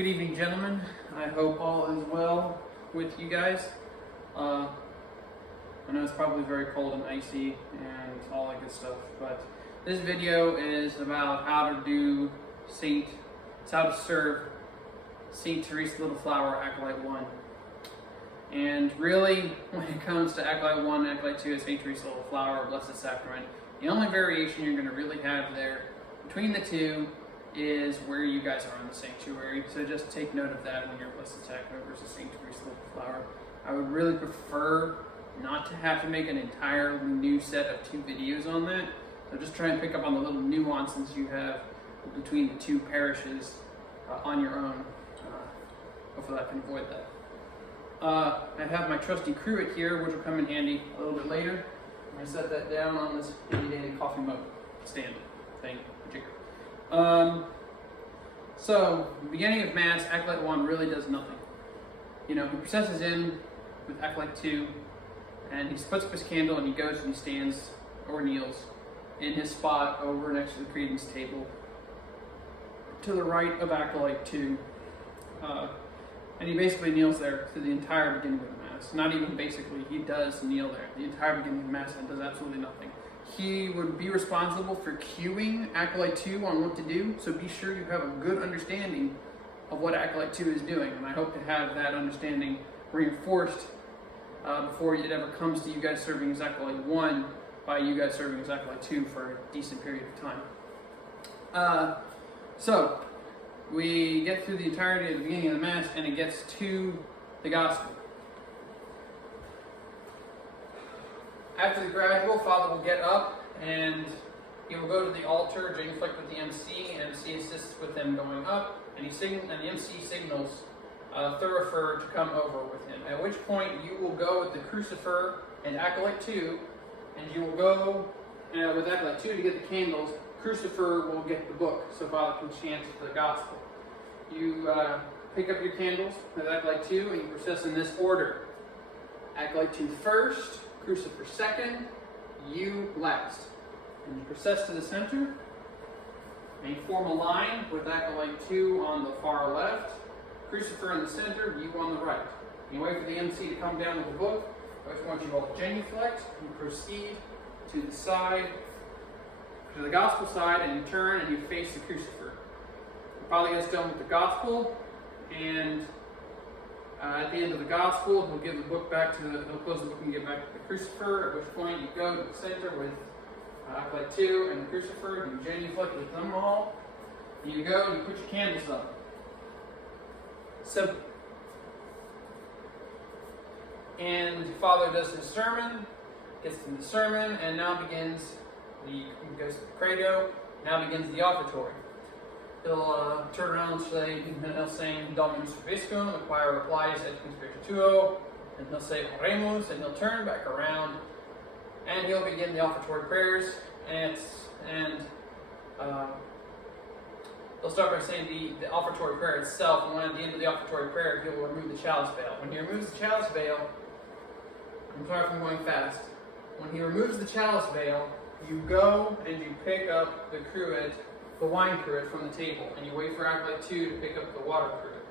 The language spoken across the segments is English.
Good evening, gentlemen. I hope all is well with you guys. I know it's probably very cold and icy and all that good stuff, but this video is about how to serve Saint Teresa Little Flower Acolyte 1. And really, when it comes to Acolyte 1 and Acolyte 2 of Saint Teresa Little Flower, Blessed Sacrament, the only variation you're going to really have there between the two is where you guys are in the sanctuary. So just take note of that when you're Blessed Sacrament versus Saint Teresa Little Flower. I would really prefer not to have to make an entirely new set of 2 videos on that. So just try and pick up on the little nuances you have between the 2 parishes on your own. Hopefully I can avoid that. I have my trusty cruet here, which will come in handy a little bit later. I'm going to set that down on this handy dandy coffee mug stand thing. So, beginning of Mass, Acolyte 1 really does nothing. He processes in with Acolyte 2, and he puts up his candle and he goes and he stands or kneels in his spot over next to the credence table to the right of Acolyte 2. And he basically kneels there through the entire beginning of the Mass. Not even basically, he does kneel there the entire beginning of the Mass and does absolutely nothing. He would be responsible for cueing Acolyte 2 on what to do, so be sure you have a good understanding of what Acolyte 2 is doing, and I hope to have that understanding reinforced before it ever comes to you guys serving as Acolyte 1 by you guys serving as Acolyte 2 for a decent period of time. So, we get through the entirety of the beginning of the Mass, and it gets to the Gospel. After the gradual, Father will get up and he will go to the altar, genuflect with the MC, and MC assists with them going up, and the MC signals Thurifer to come over with him. At which point you will go with the crucifer and Acolyte 2, and you will go with Acolyte 2 to get the candles. Crucifer will get the book, so Father can chant the Gospel. You pick up your candles with Acolyte 2, and you process in this order: Acolyte 2 first, Crucifer second, you last. And you process to the center, and you form a line with Acolyte 2 on the far left, Crucifer in the center, you on the right. You wait for the MC to come down with the book, at which point you all genuflect, you proceed to the side, to the Gospel side, and you turn and you face the Crucifer. The Father gets done with the Gospel, and at the end of the Gospel, he'll give the book back he'll close the book and give back to the crucifer, at which point you go to the center with Acolyte 2 and the crucifer, you genuflect with them all, you go and you put your candles up. Simple. And Father does his sermon, gets to the sermon, and now begins he goes to the credo, now begins the offertory. He'll turn around and he'll sing Dominus Vobiscum, the choir replies Et cum spiritu tuo, and he'll say Oremus, and he'll turn back around, and he'll begin the offertory prayers, and he'll start by saying the offertory prayer itself, and when at the end of the offertory prayer, he'll remove the chalice veil. When he removes the chalice veil, I'm sorry if I'm going fast, when he removes the chalice veil, you go and you pick up the cruet, the wine cruet from the table, and you wait for Acolyte 2 to pick up the water cruet.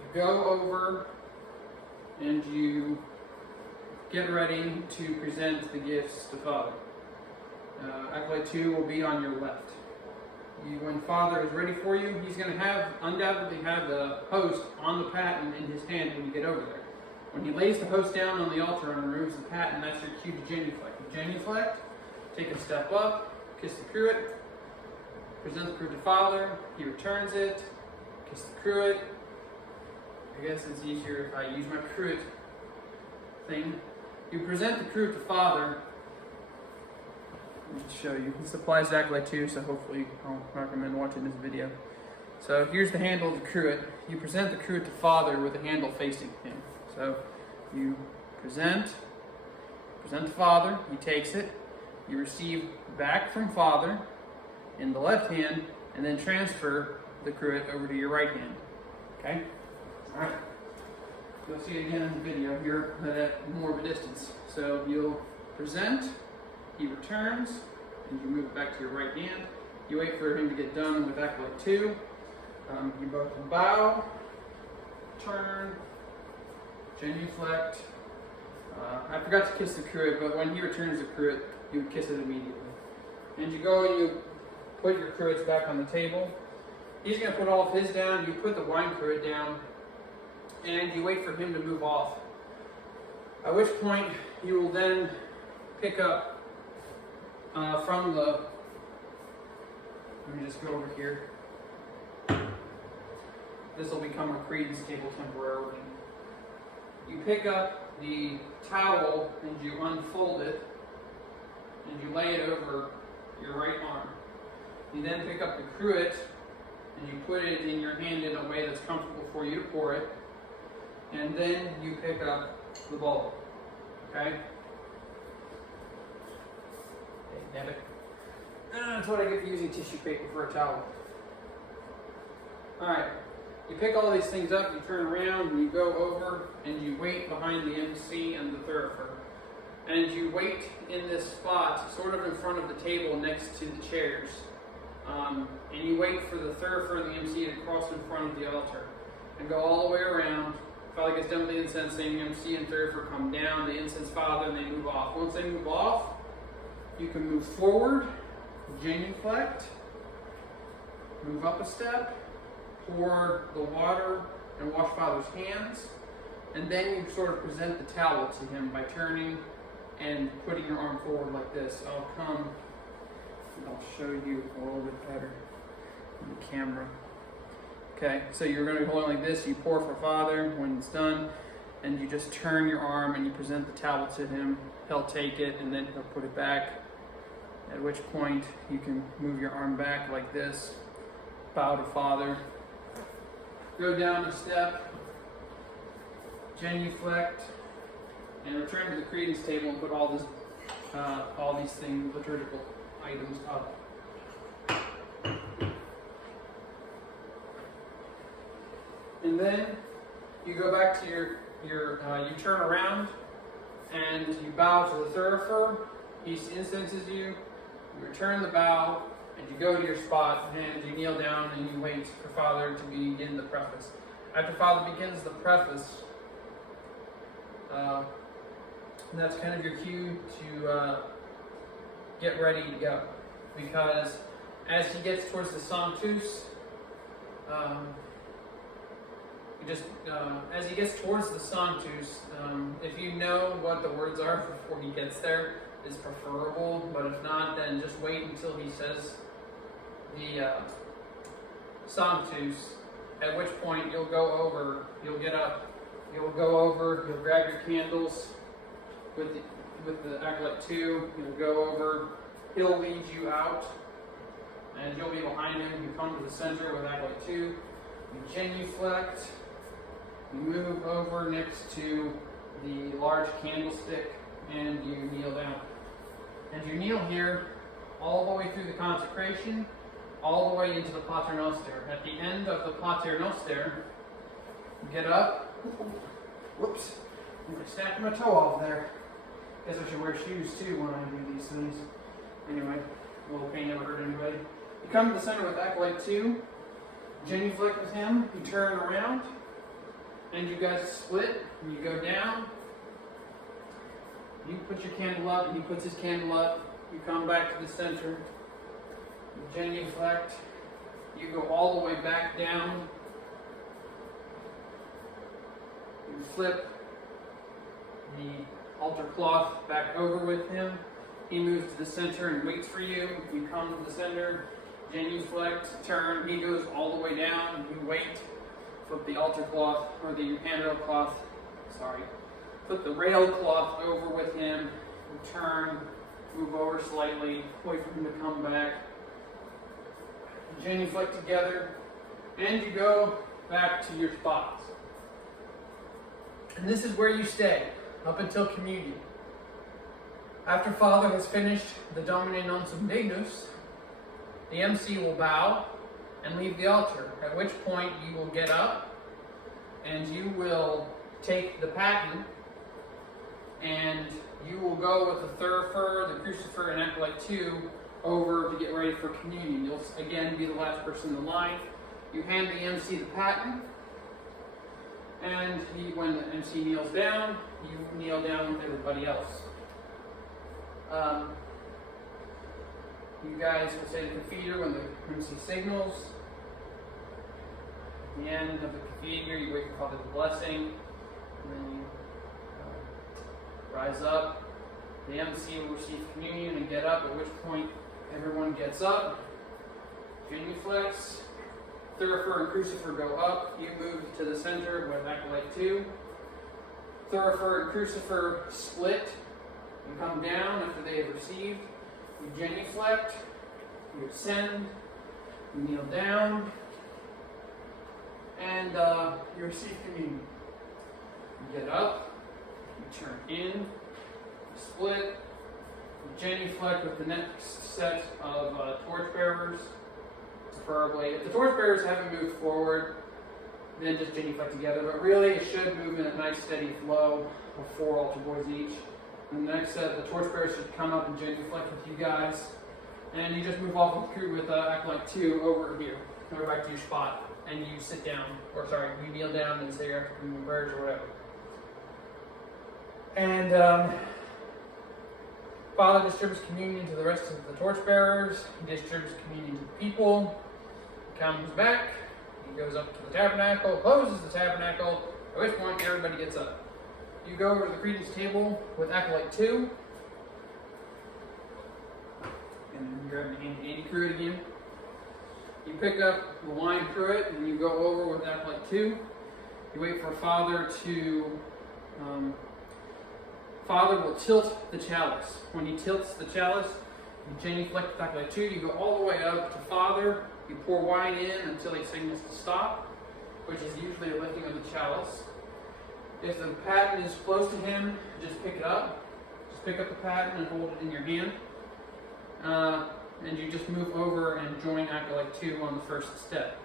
You go over and you get ready to present the gifts to Father. Acolyte 2 will be on your left. When Father is ready for you, he's going to undoubtedly have the host on the paten in his hand when you get over there. When he lays the host down on the altar and removes the paten, that's your cue to genuflect. You genuflect, take a step up, kiss the cruet, present the cruet to Father, he returns it, kiss the cruet. I guess it's easier if I use my cruet thing. You present the cruet to Father. Let me show you. This applies to Acolyte 2, so hopefully I'll recommend watching this video. So here's the handle of the cruet. You present the cruet to Father with the handle facing him. So you present to Father, he takes it, you receive back from Father in the left hand, and then transfer the cruet over to your right hand. Okay? Alright. You'll see it again in the video here at more of a distance. So you'll present, he returns, and you move it back to your right hand. You wait for him to get done with Acolyte 2. You both bow, turn, genuflect. I forgot to kiss the cruet, but when he returns the cruet, you would kiss it immediately. And you go and you put your cruets back on the table. He's going to put all of his down. You put the wine cruet down, and you wait for him to move off. At which point, you will then pick up from the. Let me just go over here. This will become a credence table temporarily. You pick up the towel and you unfold it, and you lay it over your right arm. You then pick up the cruet and you put it in your hand in a way that's comfortable for you to pour it, and then you pick up the bowl. Okay? Damn it. That's what I get for using tissue paper for a towel. Alright. You pick all these things up, you turn around, and you go over, and you wait behind the MC and the thurifer. And you wait in this spot, sort of in front of the table next to the chairs. And you wait for the thurifer and the MC to cross in front of the altar. And go all the way around. Father gets done with the incensing, MC and thurifer come down, the incense father, and they move off. Once they move off, you can move forward, genuflect, move up a step, pour the water and wash Father's hands, and then you sort of present the towel to him by turning and putting your arm forward like this. I'll come and I'll show you a little bit better on the camera. Okay, so you're going to be holding like this. You pour for Father when it's done, and you just turn your arm and you present the towel to him. He'll take it and then he'll put it back, at which point you can move your arm back like this, bow to Father, go down a step, genuflect, and return to the credence table and put all these things, liturgical items up. And then you go back to you turn around and you bow to the thurifer. He incenses you. You return the bow, and you go to your spot, and you kneel down and you wait for Father to begin the preface. After Father begins the preface, that's kind of your cue to get ready to go. Because as he gets towards the Sanctus, as he gets towards the Sanctus, if you know what the words are before he gets there, is preferable. But if not, then just wait until he says the Sanctus, at which point you'll go over, you'll get up, you'll go over, you'll grab your candles with the Acolyte 2, you'll go over, he'll lead you out, and you'll be behind him. You come to the center with Acolyte 2, you genuflect, you move over next to the large candlestick, and you kneel down. And you kneel here all the way through the consecration, all the way into the Pater Noster. At the end of the Pater Noster, you get up. Whoops, I snapped my toe off there. Guess I should wear shoes too when I do these things. Anyway, a little pain never hurt anybody. You come to the center with Acolyte 2, genuflect with him, you turn around, and you guys split, and you go down. You put your candle up, and he puts his candle up. You come back to the center, you genuflect, you go all the way back down. You flip the altar cloth back over with him. He moves to the center and waits for you. You come to the center, genuflect, turn. He goes all the way down. You wait. Flip the altar cloth, or the handrail cloth, flip the rail cloth over with him, turn, move over slightly, wait for him to come back, genuflect together, and you go back to your spots. And this is where you stay, up until communion. After Father has finished the Domine non sum dignus, the MC will bow and leave the altar, at which point you will get up and you will take the paten and you will go with the thurifer, the crucifer, and Acolyte 2 over to get ready for communion. You'll again be the last person in the line. You hand the MC the paten, and when the MC kneels down, you kneel down with everybody else. You guys will say the Confiteor when the MC signals. At the end of the Confiteor, you wait for Father's blessing, and then you rise up. The MC will receive communion and get up, at which point everyone gets up. Genuflex. Thurifer and Crucifer go up. You move to the center with Acolyte 2. Thurifer and Crucifer split and come down after they have received. You genuflect. You ascend. You kneel down. And you receive communion. You get up. You turn in. You split. You genuflect with the next set of torchbearers. Preferably. If the torchbearers haven't moved forward, then just genuflect together. But really, it should move in a nice steady flow of 4 altar boys each. And the next set, the torchbearers should come up and genuflect with you guys. And you just move off with Acolyte 2 over here. Over back to your spot. And you sit down. Or sorry, you kneel down and say your after communion prayers or whatever. And Father distributes communion to the rest of the torchbearers. He distributes communion to the people. Comes back, he goes up to the tabernacle, closes the tabernacle, at which point everybody gets up. You go over to the credence table with Acolyte 2, and then you grab the handy cruet again. You pick up the wine cruet, and you go over with Acolyte 2. You wait for Father to, Father will tilt the chalice. When he tilts the chalice, you genuflect with Acolyte 2, you go all the way up to Father. You pour wine in until he signals to stop, which is usually a lifting of the chalice. If the paten is close to him, just pick it up. Just pick up the paten and hold it in your hand. And you just move over and join Acolyte 2 on the first step.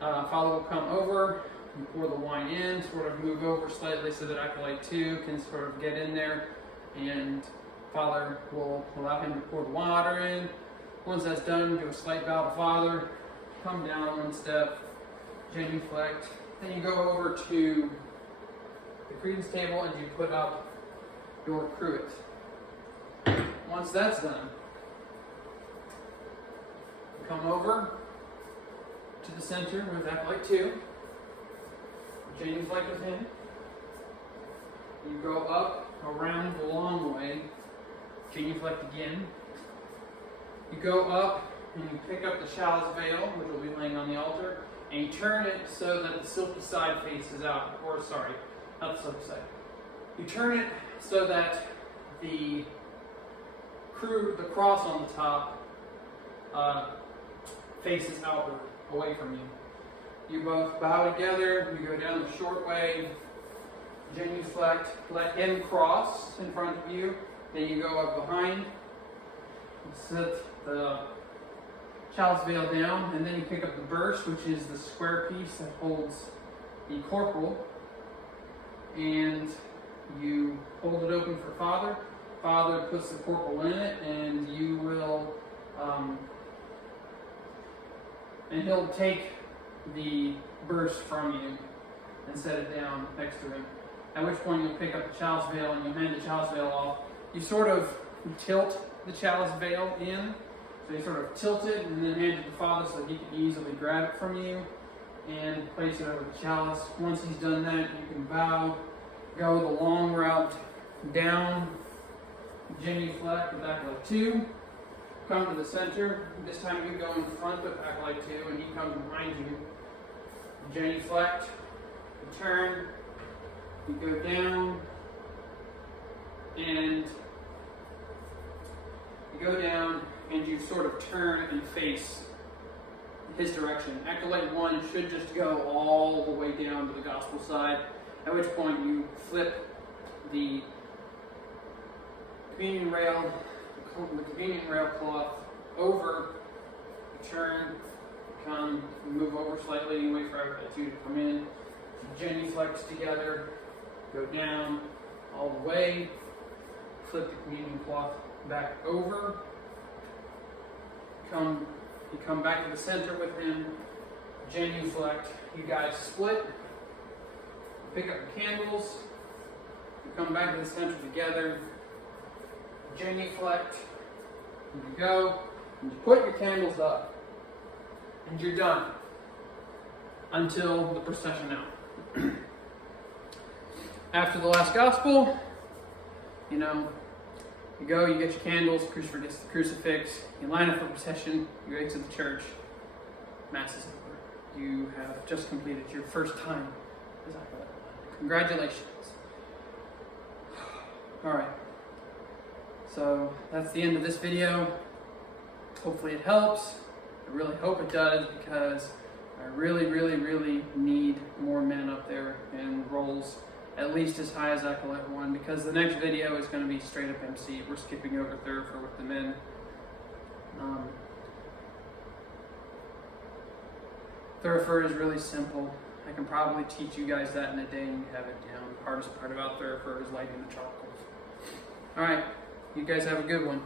Father will come over, you pour the wine in, sort of move over slightly so that Acolyte 2 can sort of get in there, and Father will allow him to pour the water in. Once that's done, do a slight bow to Father, come down 1 step, genuflect. Then you go over to the credence table and you put up your cruet. Once that's done, you come over to the center with Acolyte 2, genuflect with him. You go up around the long way, genuflect again. You go up and you pick up the chalice veil, which will be laying on the altar, and you turn it so that the silky side faces out. Or, sorry, not the silky side. You turn it so that the cross on the top faces outward, away from you. You both bow together, you go down the short way, genuflect, let him cross in front of you, then you go up behind, set the chalice veil down, and then you pick up the burse, which is the square piece that holds the corporal, and you hold it open for Father. Father puts the corporal in it, and you will, and he'll take the burse from you and set it down next to him. At which point you'll pick up the chalice veil and you'll hand the chalice veil off. You sort of tilt the chalice veil in. So you sort of tilt it and then hand it to Father so that he can easily grab it from you and place it over the chalice. Once he's done that, you can bow, go the long route down, genuflect with Acolyte 2, come to the center. This time you go in front of Acolyte 2 and he comes behind you. Genuflect, you turn, you go down, and you sort of turn and face his direction. Acolyte 1 should just go all the way down to the gospel side, at which point you flip the communion rail cloth over, you turn, come, move over slightly and wait for Acolyte 2 to come in. Genuflex together, go down all the way, flip the communion cloth back over, you come back to the center with him, genuflect. You guys split, pick up your candles, you come back to the center together, genuflect, and you go, and you put your candles up, and you're done until the procession out. After the last gospel, you go, you get your candles, crucifer gets the crucifix, you line up for procession, you exit the church, Mass is over. You have just completed your first time as Acolyte. Congratulations. Alright, so that's the end of this video. Hopefully it helps. I really hope it does, because I really, really, really need more men up there in roles at least as high as Acolyte 1, because the next video is going to be straight up MC. We're skipping over Thurifer with the men. Thurifer is really simple. I can probably teach you guys that in a day and you have it down. The hardest part about Thurifer is lighting the charcoal. Alright, you guys have a good one.